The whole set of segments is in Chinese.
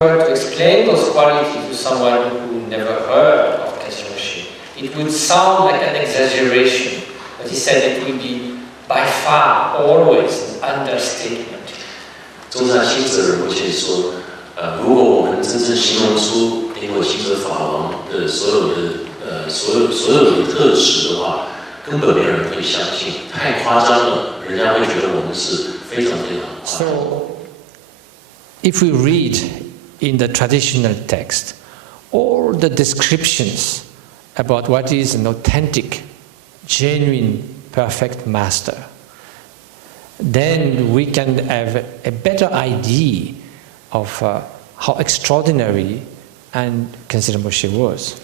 were to explain those qualities to someone who never heard of Khyentse Rinpoche, it would sound like an exaggeration, but he said it would be by far always an understatement. 中山亲哲仁波切说，如果我们真正形容出顶果亲哲法王的所有的特质的话，根本没有人会相信，太夸张了，人家会觉得我们是非常非常夸张。So, if we read in the traditional text all the descriptions about what is an authentic, genuine, perfect master, then we can have a better idea of how extraordinary and Khyentse Rinpoche was.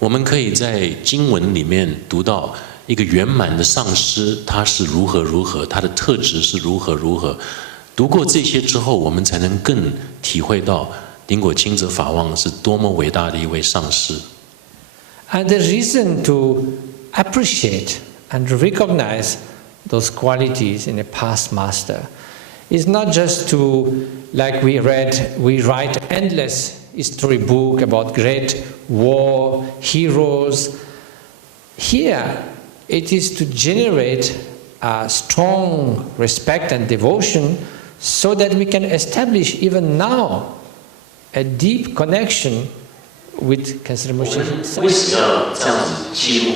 我们可以在经文里面读到一个圆满的上师，他是如何如何，他的特质是如何如何。读过这些之后，我们才能更体会到顶果欽哲法王是多么伟大的一位上师。And the reason to appreciate and recognize those qualities in a past master is not just to, like we write endless history book about great war heroes. Here, it is to generate a strong respect and devotion so that we can establish even now a deep connection with Khyentse Rinpoche himself. 为什么要这样子记录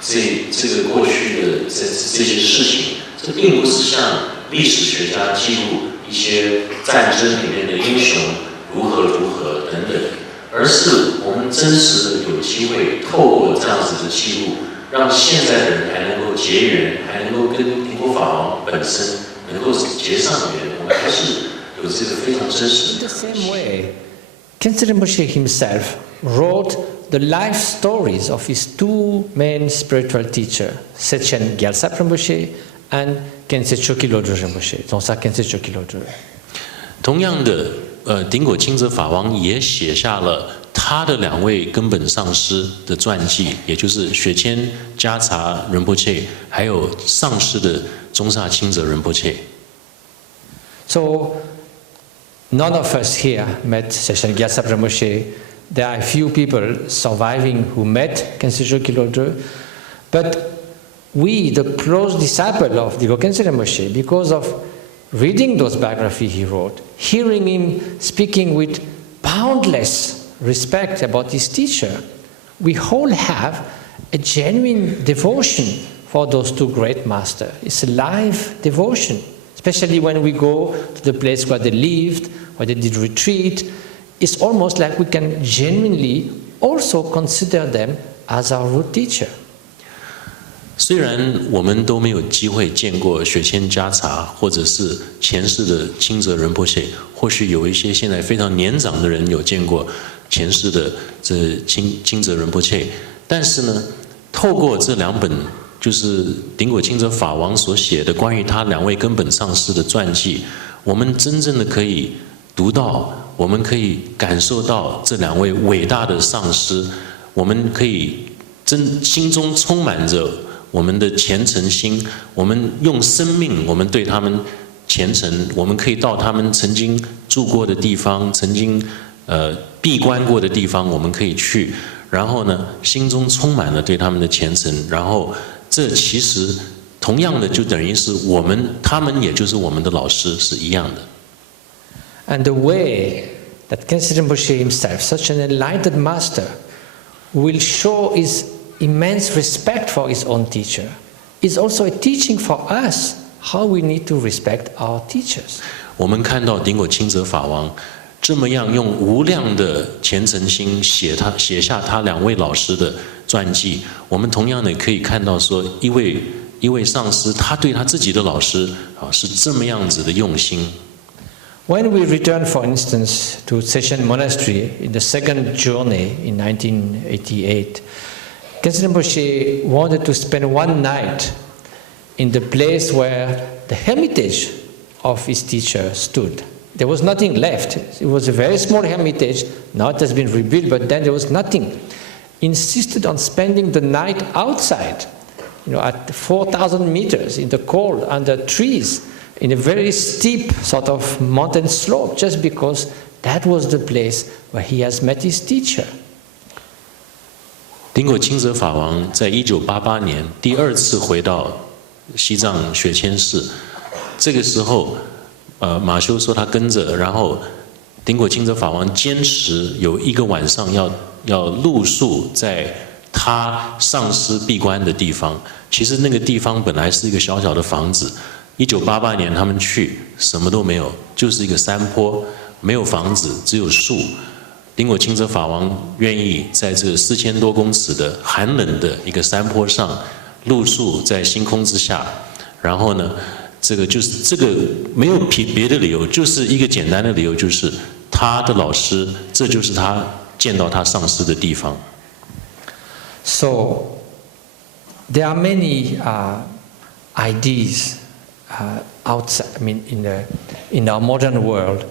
这个过去的这些事情？这并不是像历史学家记录一些战争里面的英雄如何如何等等，而是我们真实的有机会透过这样子的记录，让现在的人还能够结缘，还能够跟顶果法王本身能够结上缘。我们还是有这个非常真实的。In the same way, Khyentse Rinpoche himself wrote the life stories of his two main spiritual teachers, Sechen Gyaltsab Rinpoche and Khyentse Chokyi Lodro Rinpoche, Dzongsa Khyentse Chokyi Lodro. 同样的，顶果欽哲法王也写下了他的两位根本上师的传记，也就是雪谦迦查仁波切，还有上师的宗萨钦哲仁波切。So, none of us here met Sechen Gyaltsab Rinpoche. There are a few people surviving who met Khyentse Chokyi Lodro, but we, the close disciple of Dilgo Khyentse Rinpoche, because of reading those biographies he wrote, hearing him speaking with boundless respect about his teacher, we all have a genuine devotion for those two great masters. It's a live devotion, especially when we go to the place where they lived, where they did retreat. It's almost like we can genuinely also consider them as our root teacher. 虽然我们都没有机会见过雪谦迦查或者是前世的钦哲仁波切，或许有一些现在非常年长的人有见过前世的这钦哲仁波切，但是呢，透过这两本就是顶果欽哲法王所写的关于他两位根本上师的传记，我们真正的可以读到，我们可以感受到这两位伟大的上师，我们可以心中充满着我们的虔诚心，我们用生命，我们对他们虔诚，我们可以到他们曾经住过的地方，曾经闭关过的地方，我们可以去，然后呢，心中充满了对他们的虔诚，然后这其实同样的就等于是他们也就是我们的老师是一样的。And the way that Khyentse Rinpoche himself, such an enlightened master, will show his immense respect for his own teacher, is also a teaching for us how we need to respect our teachers. 我们看到顶果欽哲法王这么样用无量的虔诚心写下他两位老师的传记，我们同样的可以看到说一位上师他对他自己的老师是这么样子的用心。When we returned, for instance, to Sechen Monastery in the second journey in 1988, Khyentse Rinpoche wanted to spend one night in the place where the hermitage of his teacher stood. There was nothing left. It was a very small hermitage. Now it has been rebuilt, but then there was nothing. Insisted on spending the night outside, at 4,000 meters in the cold, under trees, in a very steep sort of mountain slope, just because that was the place where he has met his teacher. 顶果欽哲法王在1988年第2次回到西藏雪谦寺，这个时候，马修说他跟着，然后顶果欽哲法王坚持有一个晚上要露宿在他上师闭关的地方。其实那个地方本来是一个小小的房子，1988年他们去什么都没有，就是一个山坡，没有房子，只有树。顶果欽哲法王愿意在这4000多公尺的寒冷的一个山坡上露宿在星空之下，然后呢，这个没有别的理由，就是一个简单的理由，就是他的老师，这就是他见到他上师的地方。So there are many ideas outside. I mean, in our modern world.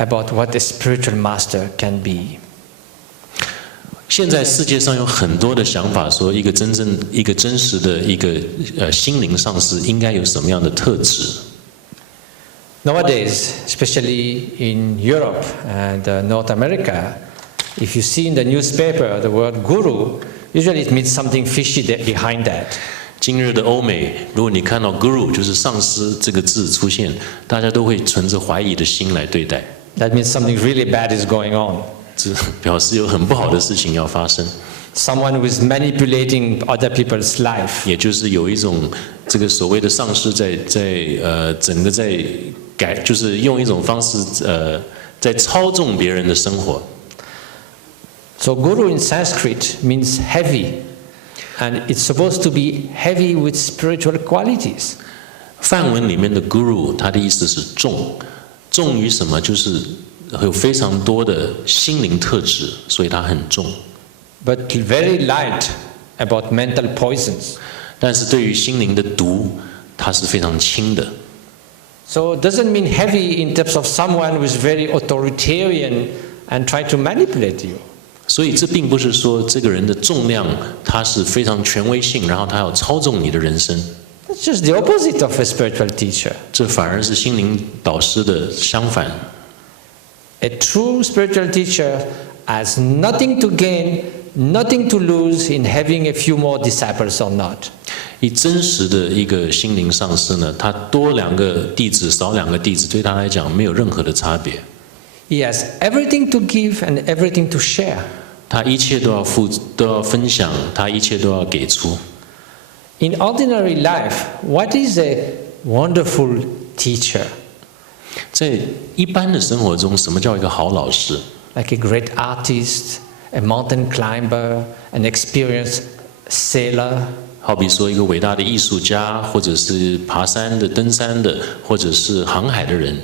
About what a spiritual master can be. 现在世界上有很多的想法，说一个真实的一个心灵上师应该有什么样的特质。Nowadays, especially in Europe and North America, if you see in the newspaper the word guru, usually it means something fishy behind that. 今日的欧美，如果你看到 guru 就是上师这个字出现，大家都会存着怀疑的心来对待。That means something really bad is going on. 这表示有很不好的事情要发生。Someone who is manipulating other people's life. 也就是有一种这个所谓的上师在整个在就是用一种方式在操纵别人的生活。So guru in Sanskrit means heavy, and it's supposed to be heavy with spiritual qualities. 梵文里面的 guru， 它的意思是重。重于什么？就是有非常多的心灵特质，所以它很重。But very light about mental poisons. 但是对于心灵的毒，它是非常轻的。So it doesn't mean heavy in terms of someone who is very authoritarian and try to manipulate you. 所以这并不是说这个人的重量，他是非常权威性，然后他要操纵你的人生。It's just the opposite of a spiritual teacher. 这反而是心灵导师的相反。A true spiritual teacher has nothing to gain, nothing to lose in having a few more disciples or not. 以真实的一个心灵上师呢，他多2个弟子，少2个弟子，对他来讲没有任何的差别。He has everything to give and everything to share. 他一切都要分享，他一切都要给出。In ordinary life, what is a wonderful teacher? 在一般的生活中，什么叫一个好老师？ Like a great artist, a mountain climber, an experienced sailor. 好比说一个伟大的艺术家，或者是爬山的、登山的，或者是航海的人。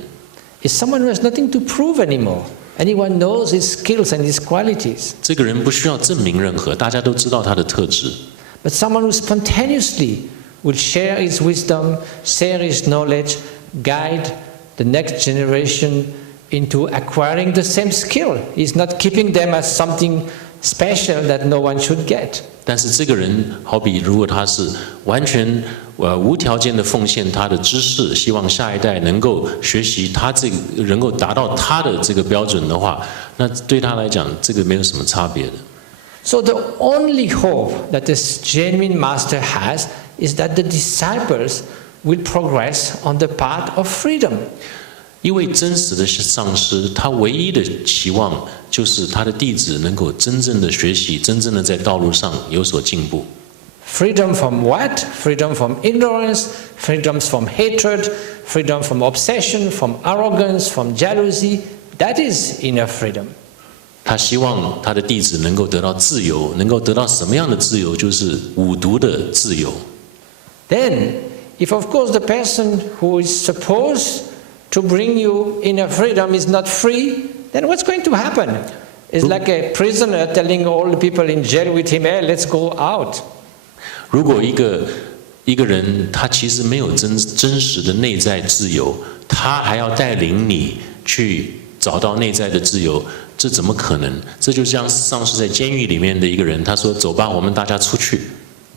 Is someone who has nothing to prove anymore. Anyone knows his skills and his qualities. 这个人不需要证明任何，大家都知道他的特质。But someone who spontaneously will share his wisdom, share his knowledge, guide the next generation into acquiring the same skill. He's not keeping them as something special that no one should get. 但是这个人，好比如果他是完全无条件的奉献他的知识，希望下一代能够学习他能够达到他的这个标准的话，那对他来讲，这个没有什么差别的。So the only hope that this genuine master has is that the disciples will progress on the path of freedom. 一位真实的上师，他唯一的期望就是他的弟子能够真正的学习，真正的在道路上有所进步。Freedom from what? Freedom from ignorance, freedom from hatred, freedom from obsession, from arrogance, from jealousy. That is inner freedom. 他希望他的弟子能够得到自由，能够得到什么样的自由？就是五毒的自由。Then, if of course the person who is supposed to bring you inner freedom is not free, then what's going to happen? It's like a prisoner telling all the people in jail with him, "Hey, let's go out." 如果一个人他其实没有真实的内在自由，他还要带领你去找到内在的自由，这怎么可能？这就像上次在监狱里面的一个人，他说：“走吧，我们大家出去。”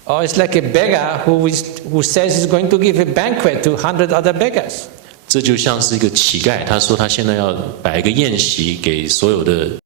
Or it's like a beggar who says he's going to give a banquet to 100 other beggars. 这就像是一个乞丐，他说他现在要摆一个宴席给所有的